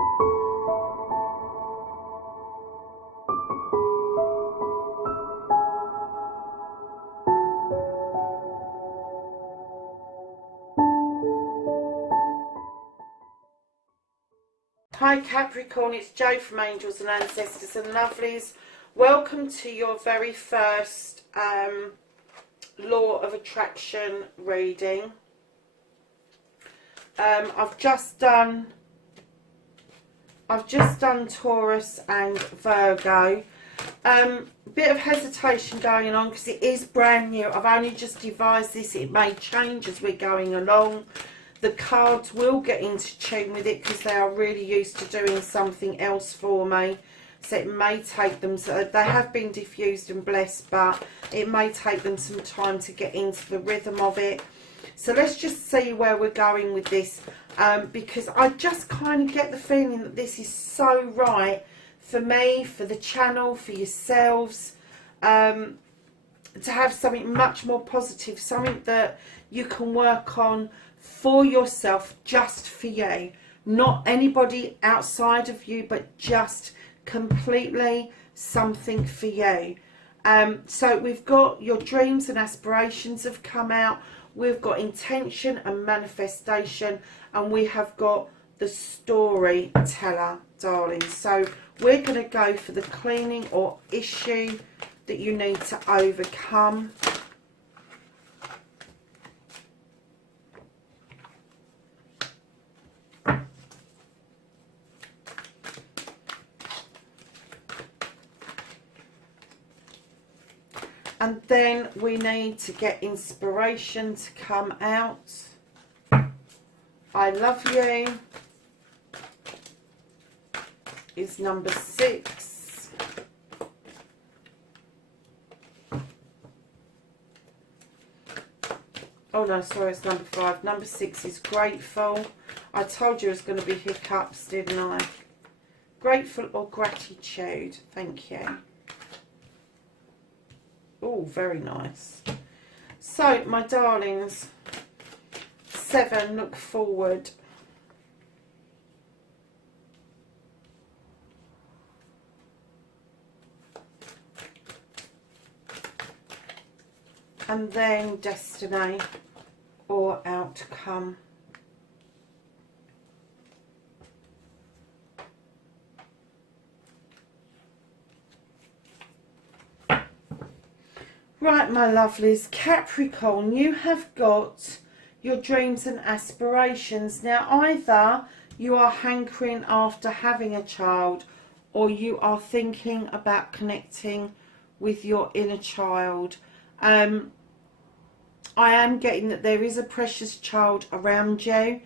Hi Capricorn, it's Jo from Angels and Ancestors and Lovelies. Welcome to your very first Law of Attraction reading. I've just done Taurus and Virgo. Bit of hesitation going on because it is brand new. I've only just devised this. It may change as we're going along. The cards will get into tune with it because they are really used to doing something else for me. So it may take them, so they have been diffused and blessed, but it may take them some time to get into the rhythm of it. So let's just see where we're going with this, because I just kind of get the feeling that this is so right for me, for the channel, for yourselves, to have something much more positive, something that you can work on for yourself, just for you, not anybody outside of you, but just completely something for you. So we've got your dreams and aspirations have come out, we've got intention and manifestation, and we have got the storyteller, darling. So we're going to go for the cleaning or issue that you need to overcome. And then we need to get inspiration to come out. I love you is number 6. Oh no, sorry, it's number 5. Number 6 is grateful. I told you it was going to be hiccups, didn't I? Grateful or gratitude. Thank you. Oh, very nice. So, my darlings, 7, look forward. And then destiny or outcome. Right, my lovelies, Capricorn, you have got your dreams and aspirations. Now, either you are hankering after having a child, or you are thinking about connecting with your inner child. I am getting that there is a precious child around you,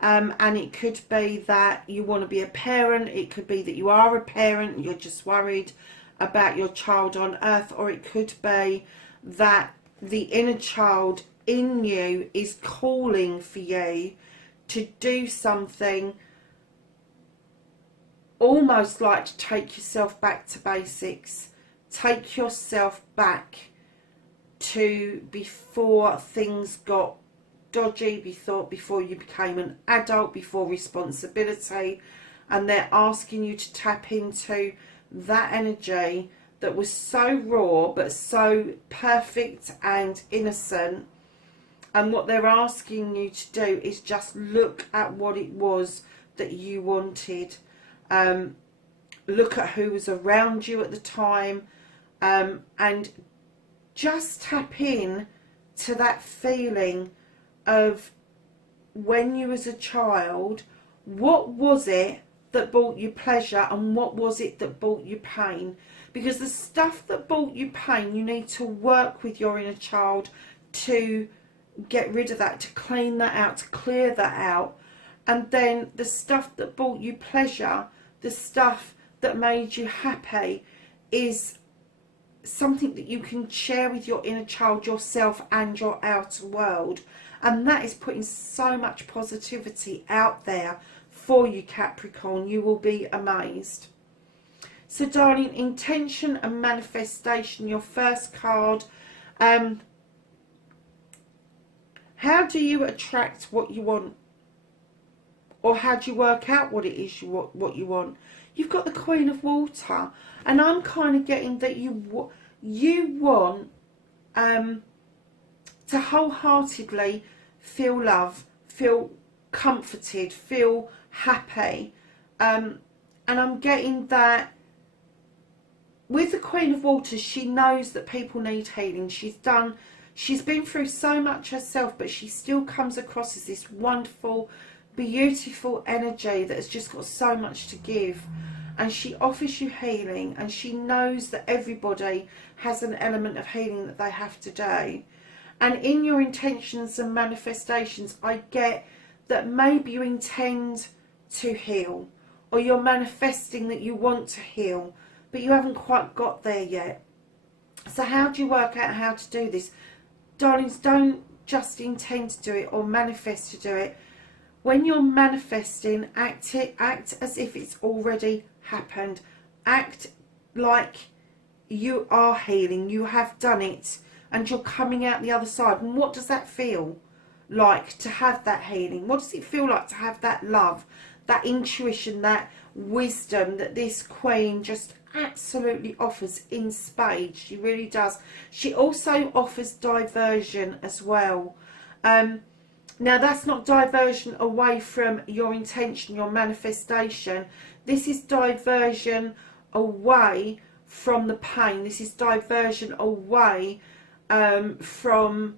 and it could be that you want to be a parent. It could be that you are a parent, you're just worried about your child on earth, or it could be that the inner child in you is calling for you to do something, almost like to take yourself back to basics, take yourself back to before things got dodgy, before you became an adult, before responsibility, and they're asking you to tap into that energy that was so raw but so perfect and innocent. And what they're asking you to do is just look at what it was that you wanted. Look at who was around you at the time, and just tap in to that feeling of when you was a child. What was it that brought you pleasure, and what was it that brought you pain? Because the stuff that brought you pain, you need to work with your inner child to get rid of that, to clean that out, to clear that out. And then the stuff that brought you pleasure, the stuff that made you happy, is something that you can share with your inner child, yourself and your outer world. And that is putting so much positivity out there for you, Capricorn. You will be amazed. So, darling, intention and manifestation, your first card. How do you attract what you want? Or how do you work out what it is what you want? You've got the Queen of Water, and I'm kind of getting that you want to wholeheartedly feel love, feel comforted, feel happy, and I'm getting that with the Queen of Waters, she knows that people need healing. She's been through so much herself, but she still comes across as this wonderful, beautiful energy that has just got so much to give. And she offers you healing, and she knows that everybody has an element of healing that they have to do. And in your intentions and manifestations, I get that maybe you intend to heal, or you're manifesting that you want to heal, but you haven't quite got there yet. So how do you work out how to do this? Darlings, don't just intend to do it or manifest to do it. When you're manifesting, act as if it's already happened. Act like you are healing, you have done it, and you're coming out the other side. And what does that feel like to have that healing? What does it feel like to have that love, that intuition, that wisdom that this Queen just absolutely offers in spades? She really does. She also offers diversion as well. Now that's not diversion away from your intention, your manifestation. This is diversion away from the pain. This is diversion away from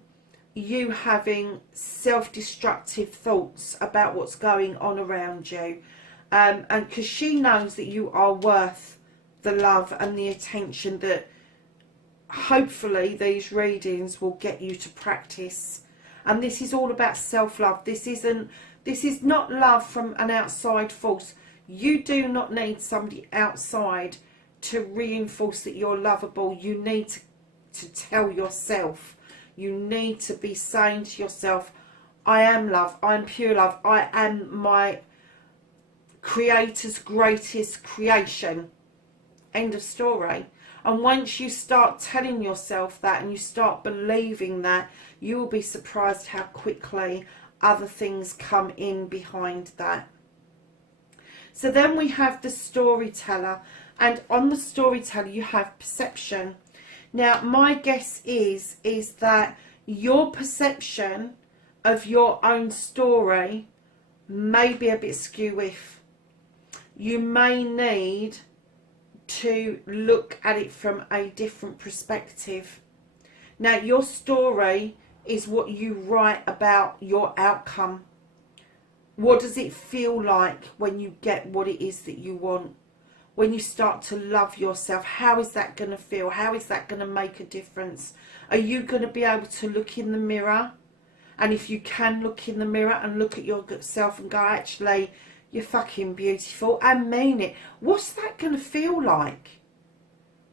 you having self-destructive thoughts about what's going on around you. And because she knows that you are worth the love and the attention that hopefully these readings will get you to practice. And this is all about self-love. This is not love from an outside force. You do not need somebody outside to reinforce that you're lovable. You need to tell yourself. You need to be saying to yourself, I am love, I am pure love, I am my Creator's greatest creation. End of story. And once you start telling yourself that and you start believing that, you will be surprised how quickly other things come in behind that. So then we have the storyteller, and on the storyteller you have perception. Now my guess is that your perception of your own story may be a bit skew-if. You may need to look at it from a different perspective. Now your story is what you write about your outcome. What does it feel like when you get what it is that you want? When you start to love yourself, how is that going to feel? How is that going to make a difference? Are you going to be able to look in the mirror? And if you can look in the mirror and look at yourself and go, actually, you're fucking beautiful, and mean it. What's that going to feel like?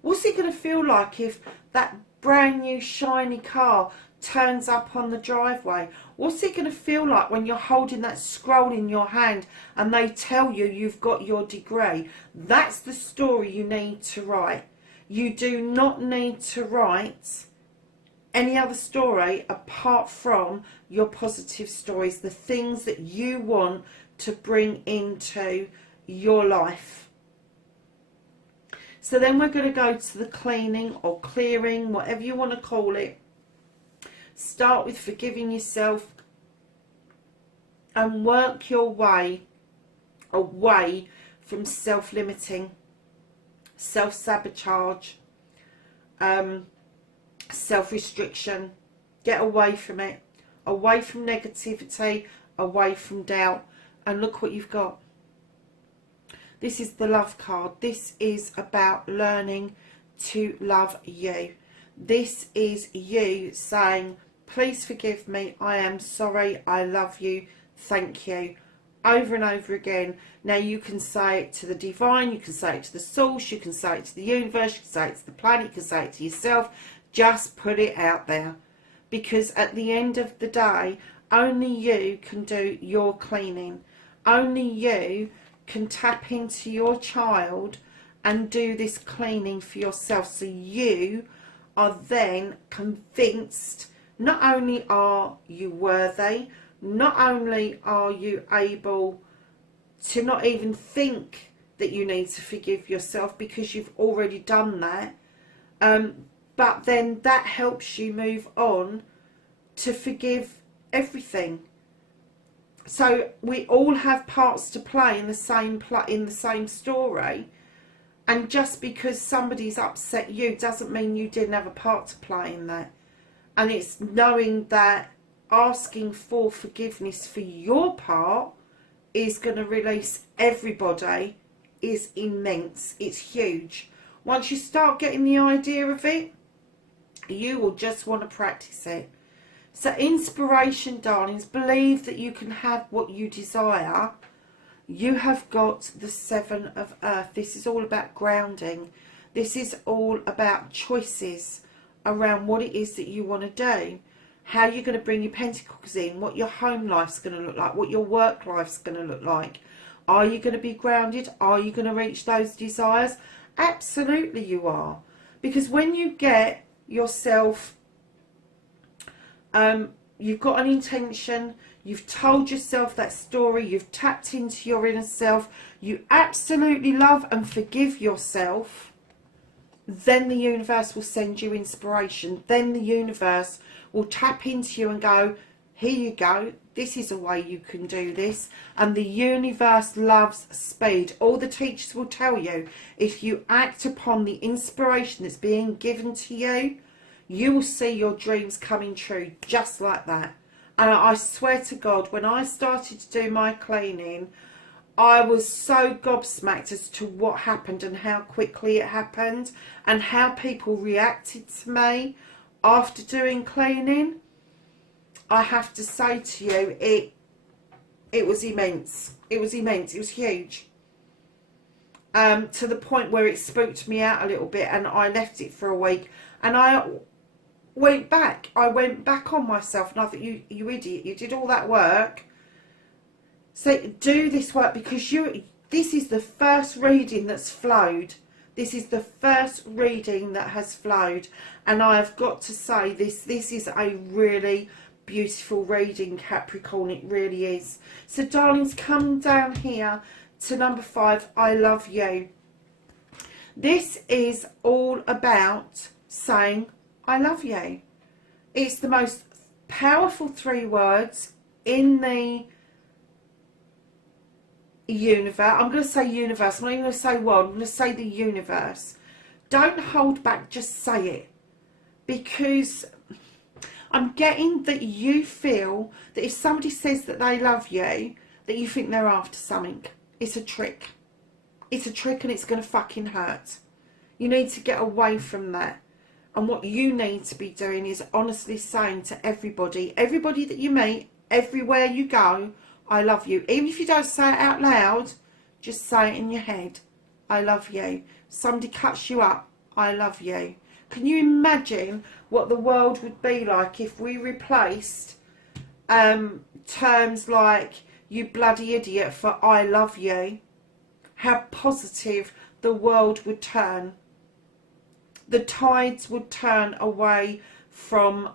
What's it going to feel like if that brand new shiny car turns up on the driveway? What's it going to feel like when you're holding that scroll in your hand and they tell you you've got your degree? That's the story you need to write. You do not need to write any other story apart from your positive stories, the things that you want to bring into your life. So then we're going to go to the cleaning or clearing, whatever you want to call it. Start with forgiving yourself and work your way away from self-limiting, self-sabotage, self-restriction. Get away from it, away from negativity, away from doubt. And look what you've got. This is the love card. This is about learning to love you. This is you saying, please forgive me, I am sorry, I love you, thank you. Over and over again. Now you can say it to the divine, you can say it to the source, you can say it to the universe, you can say it to the planet, you can say it to yourself. Just put it out there. Because at the end of the day, only you can do your cleaning. Only you can tap into your child and do this cleaning for yourself. So you are then convinced, not only are you worthy, not only are you able to not even think that you need to forgive yourself, because you've already done that. But then that helps you move on to forgive everything. So we all have parts to play in the same story, and just because somebody's upset you doesn't mean you didn't have a part to play in that. And it's knowing that asking for forgiveness for your part is going to release everybody is immense. It's huge. Once you start getting the idea of it, you will just want to practice it. So inspiration, darlings, believe that you can have what you desire. You have got the Seven of Earth. This is all about grounding. This is all about choices around what it is that you want to do. How you're going to bring your pentacles in, what your home life's going to look like, what your work life's going to look like. Are you going to be grounded? Are you going to reach those desires? Absolutely you are. Because when you get yourself, you've got an intention, you've told yourself that story, you've tapped into your inner self, you absolutely love and forgive yourself, then the universe will send you inspiration. Then the universe will tap into you and go, here you go, this is a way you can do this. And the universe loves speed. All the teachers will tell you, if you act upon the inspiration that's being given to you, you will see your dreams coming true just like that. And I swear to God, when I started to do my cleaning, I was so gobsmacked as to what happened and how quickly it happened and how people reacted to me after doing cleaning. I have to say to you, it was immense. It was immense. It was huge. To the point where it spooked me out a little bit, and I left it for a week. And I went back. I went back on myself, and I thought, you idiot, you did all that work. So do this work, because this is the first reading that's flowed. This is the first reading that has flowed. And I have got to say, this is a really beautiful reading, Capricorn. It really is. So darlings, come down here to number 5. I love you. This is all about saying I love you. It's the most powerful 3 words in the universe. I'm going to say universe. I'm not even going to say world. I'm going to say the universe. Don't hold back. Just say it. Because I'm getting that you feel that if somebody says that they love you, that you think they're after something. It's a trick. It's a trick, and it's going to fucking hurt. You need to get away from that. And what you need to be doing is honestly saying to everybody that you meet, everywhere you go, I love you. Even if you don't say it out loud, just say it in your head. I love you. Somebody cuts you up, I love you. Can you imagine what the world would be like if we replaced terms like you bloody idiot for I love you? How positive the world would turn. The tides would turn away from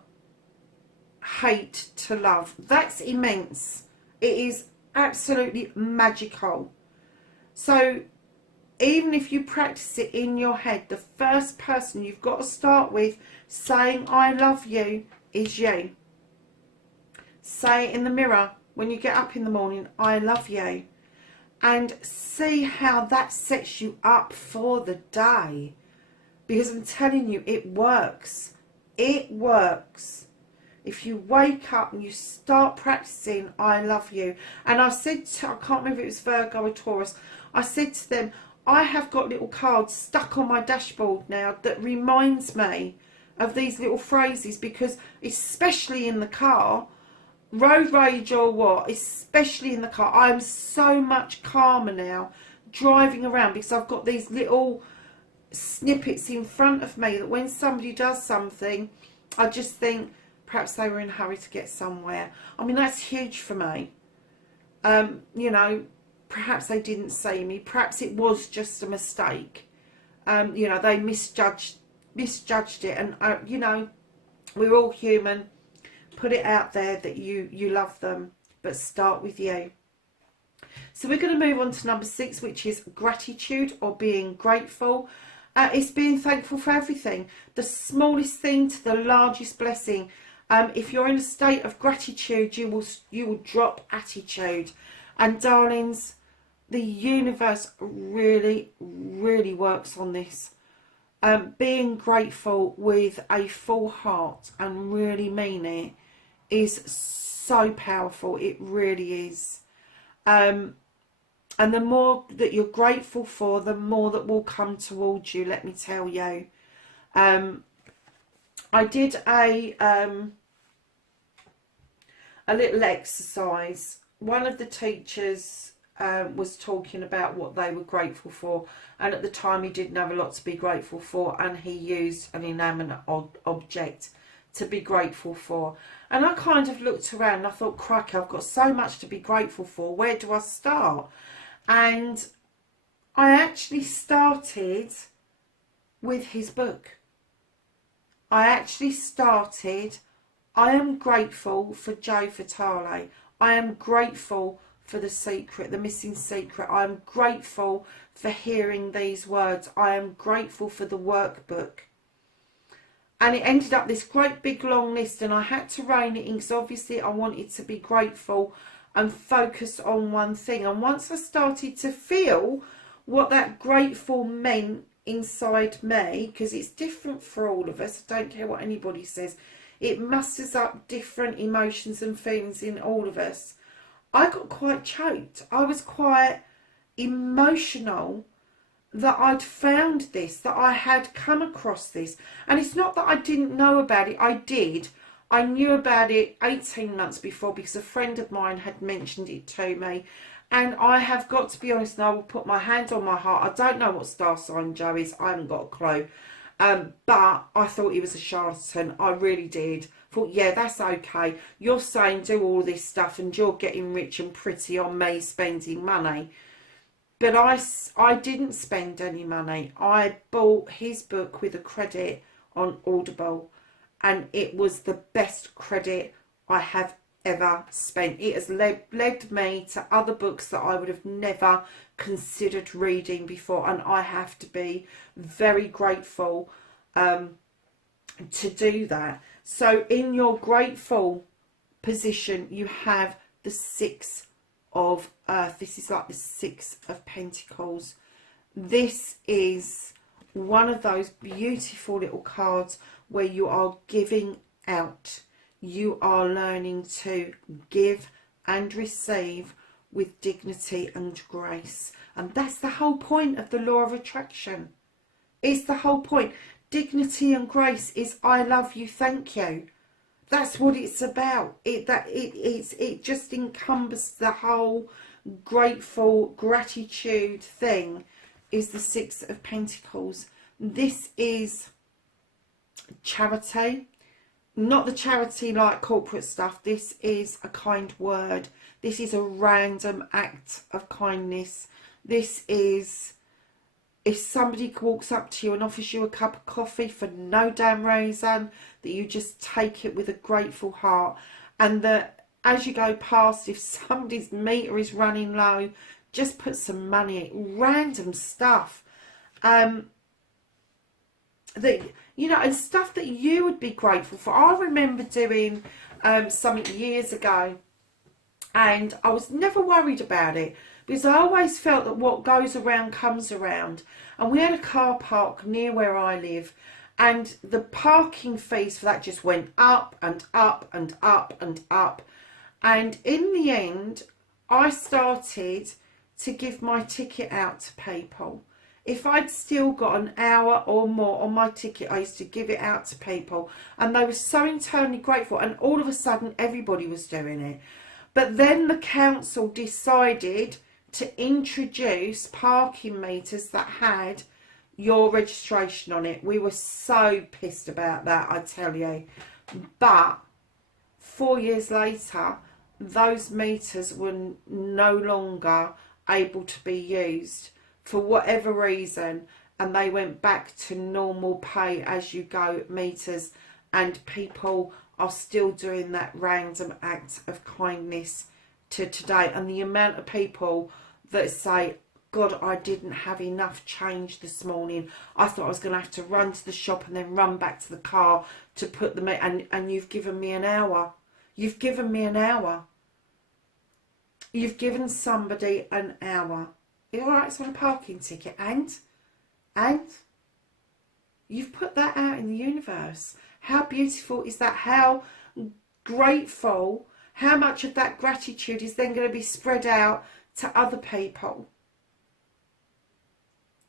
hate to love. That's immense. It is absolutely magical. So even if you practice it in your head, the first person you've got to start with saying I love you is you. Say it in the mirror when you get up in the morning, I love you. And see how that sets you up for the day. Because I'm telling you, it works. It works. If you wake up and you start practicing I love you. And I said to, I can't remember if it was Virgo or Taurus, I said to them, I have got little cards stuck on my dashboard now that reminds me of these little phrases, because especially in the car, road rage or what, especially in the car, I am so much calmer now driving around, because I've got these little snippets in front of me that when somebody does something, I just think perhaps they were in a hurry to get somewhere. I mean, that's huge for me. You know, perhaps they didn't see me, perhaps it was just a mistake. You know, they misjudged it, and you know, we're all human. Put it out there that you love them, but start with you. So we're going to move on to number 6, which is gratitude or being grateful. It's being thankful for everything, the smallest thing to the largest blessing. If you're in a state of gratitude, you will drop attitude. And darlings, the universe really, really works on this. Being grateful with a full heart and really mean it is so powerful. It really is. And the more that you're grateful for, the more that will come towards you, let me tell you. I did a little exercise. One of the teachers was talking about what they were grateful for, and at the time he didn't have a lot to be grateful for, and he used an inanimate object to be grateful for. And I kind of looked around and I thought, crikey, I've got so much to be grateful for. Where do I start? And I actually started with his book. I am grateful for Joe Vitale. I am grateful for The Secret, The Missing Secret. I am grateful for hearing these words. I am grateful for the workbook. And it ended up this great big long list, and I had to rein it in because obviously I wanted to be grateful and focus on one thing. And once I started to feel what that grateful meant inside me, because it's different for all of us, I don't care what anybody says, it musters up different emotions and feelings in all of us. I got quite choked. I was quite emotional that I'd found this, that I had come across this. And it's not that I didn't know about it. I did. I knew about it 18 months before because a friend of mine had mentioned it to me. And I have got to be honest, and I will put my hand on my heart. I don't know what star sign Joe is. I haven't got a clue. But I thought he was a charlatan. I really did. Thought, yeah, that's okay. You're saying do all this stuff and you're getting rich and pretty on me spending money. But I didn't spend any money. I bought his book with a credit on Audible. And it was the best credit I have ever spent. It has led me to other books that I would have never considered reading before. And I have to be very grateful to do that. So in your grateful position, you have the 6 of Earth. This is like the 6 of Pentacles. This is one of those beautiful little cards where you are giving out. You are learning to give and receive with dignity and grace. And that's the whole point of the law of attraction. It's the whole point. Dignity and grace is I love you, thank you. That's what it's about. It just encompasses the whole grateful gratitude thing is the 6 of Pentacles. This is charity, not the charity like corporate stuff. This is a kind word. This is a random act of kindness. This is if somebody walks up to you and offers you a cup of coffee for no damn reason, that you just take it with a grateful heart. And that as you go past, if somebody's meter is running low, just put some money in. Random stuff. That, you know, and stuff that you would be grateful for. I remember doing something years ago, and I was never worried about it because I always felt that what goes around comes around. And we had a car park near where I live, and the parking fees for that just went up and up and up and up. And in the end, I started to give my ticket out to people. If I'd still got an hour or more on my ticket, I used to give it out to people. And they were so internally grateful. And all of a sudden, everybody was doing it. But then the council decided to introduce parking meters that had your registration on it. We were so pissed about that, I tell you. But 4 years later, those meters were no longer able to be used for whatever reason, and they went back to normal pay as you go meters, and people are still doing that random act of kindness to today, and the amount of people that say, God, I didn't have enough change this morning. I thought I was going to have to run to the shop and then run back to the car to put them in. And you've given me an hour. You've given me an hour. You've given somebody an hour. All right, it's on a parking ticket. And you've put that out in the universe. How beautiful is that? How grateful. How much of that gratitude is then going to be spread out to other people?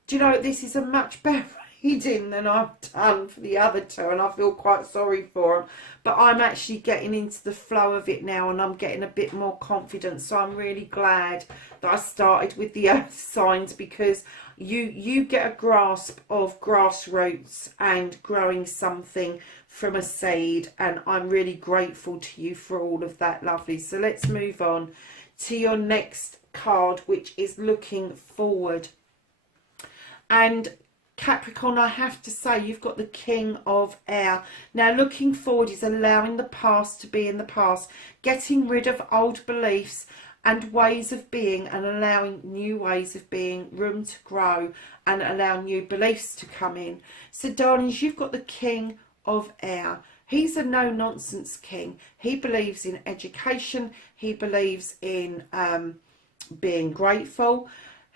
Do you know, this is a much better reading than I've done for the other two, and I feel quite sorry for them. But I'm actually getting into the flow of it now, and I'm getting a bit more confident. So I'm really glad that I started with the earth signs, because you get a grasp of grassroots and growing something from a seed, and I'm really grateful to you for all of that, lovely. So let's move on to your next card, which is looking forward. And Capricorn, I have to say, you've got the King of Air. Now, looking forward is allowing the past to be in the past, getting rid of old beliefs and ways of being, and allowing new ways of being, room to grow, and allow new beliefs to come in. So, darlings, you've got the King of Air. He's a no-nonsense king. He believes in education. He believes in being grateful.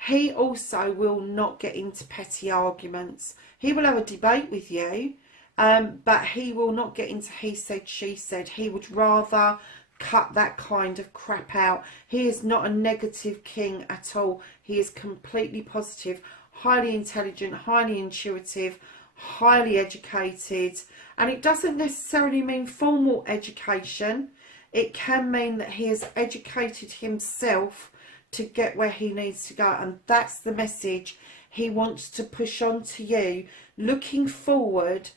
He also will not get into petty arguments. He will have a debate with you, but he will not get into he said, she said. He would rather cut that kind of crap out. He is not a negative king at all. He is completely positive, highly intelligent, highly intuitive, highly educated. And it doesn't necessarily mean formal education. It can mean that he has educated himself to get where he needs to go, and that's the message he wants to push on to you. Looking forward,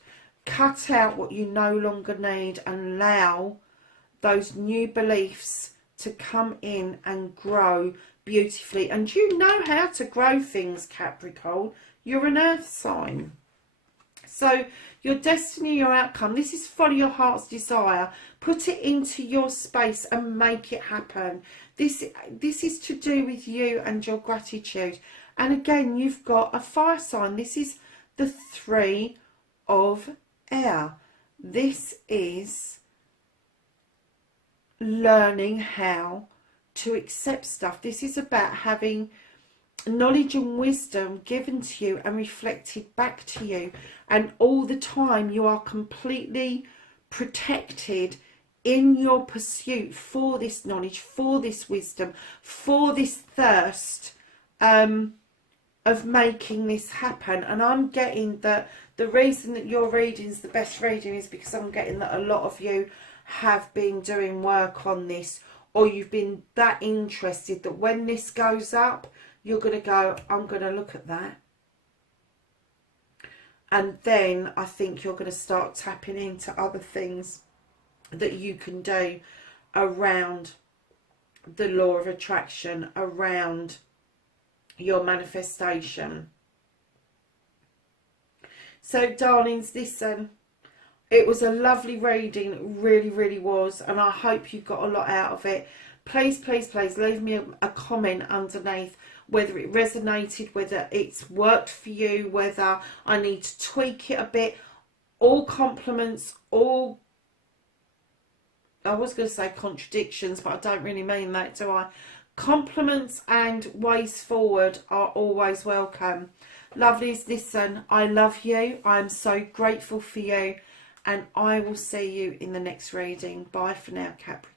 cut out what you no longer need and allow those new beliefs to come in and grow beautifully. And you know how to grow things, Capricorn. You're an earth sign. So your destiny, your outcome, this is follow your heart's desire. Put it into your space and make it happen. This is to do with you and your gratitude. And again, you've got a fire sign. This is the 3 of Air. This is learning how to accept stuff. This is about having knowledge and wisdom given to you and reflected back to you, and all the time you are completely protected in your pursuit for this knowledge, for this wisdom, for this thirst of making this happen. And I'm getting that the reason that your reading is the best reading is because I'm getting that a lot of you have been doing work on this, or you've been that interested that when this goes up, you're going to go, I'm going to look at that. And then I think you're going to start tapping into other things that you can do around the law of attraction, around your manifestation. So, darlings, listen, it was a lovely reading. It really, really was. And I hope you got a lot out of it. Please, please, please leave me a comment underneath, whether it resonated, whether it's worked for you, whether I need to tweak it a bit. All compliments, all, I was going to say contradictions, but I don't really mean that, do I? Compliments and ways forward are always welcome. Lovelies, listen, I love you. I'm so grateful for you. And I will see you in the next reading. Bye for now, Capricorn.